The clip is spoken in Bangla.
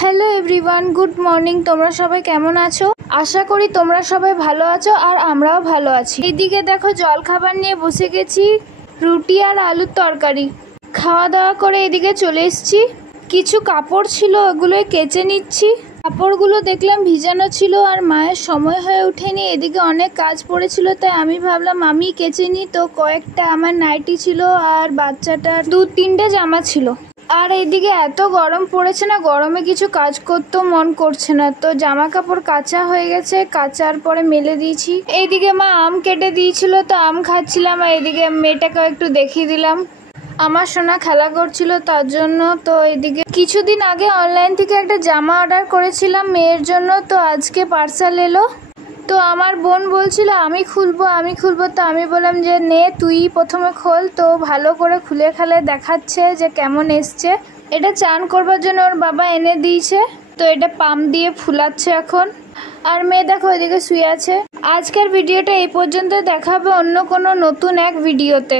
Hello everyone, good morning. তোমরা সবাই কেমন আছো? আশা করি তোমরা সবাই ভালো আছো আর আমরাও ভালো আছি। এইদিকে দেখো জলখাবার নিয়ে বসে গেছি, রুটি আর আলুর তরকারি। খাওয়া দাওয়া করে এদিকে চলে এসেছি। কিছু কাপড় ছিল, ওগুলোই কেচে নিচ্ছি। কাপড়গুলো দেখলাম ভিজানো ছিল আর মায়ের সময় হয়ে ওঠেনি। এদিকে অনেক কাজ পড়েছিল, তাই আমি ভাবলাম আমি কেচে নিই। তো কয়েকটা আমার নাইটি ছিল আর বাচ্চাটার 2-3টে জামা ছিল। আর এইদিকে এত গরম পড়েছে না, গরমে কিছু কাজ করতেও মন করছে না। তো জামা কাপড় কাচা হয়ে গেছে, কাচার পরে মেলে দিয়েছি। এইদিকে মা আম কেটে দিয়েছিল, তো আম খাচ্ছিলাম। আর এদিকে মেয়েটাকেও একটু দেখিয়ে দিলাম। আমার সোনা খেলা করছিল, তার জন্য। তো এদিকে কিছুদিন আগে অনলাইন থেকে একটা জামা অর্ডার করেছিলাম মেয়ের জন্য, তো আজকে পার্সেল এলো। তো আমার বোন বলছিল আমি খুলবো। তো আমি বললাম যে নে তুই প্রথমে খোল। তো ভালো করে খুলে খেলে দেখাচ্ছে যে কেমন এসছে। এটা চান করবার জন্য ওর বাবা এনে দিয়েছে। তো এটা পাম্প দিয়ে ফুলাচ্ছে এখন। আর মেয়ে দেখো ওইদিকে শুয়ে আছে। আজকের ভিডিওটা এই পর্যন্ত, দেখাবে অন্য কোনো নতুন এক ভিডিওতে।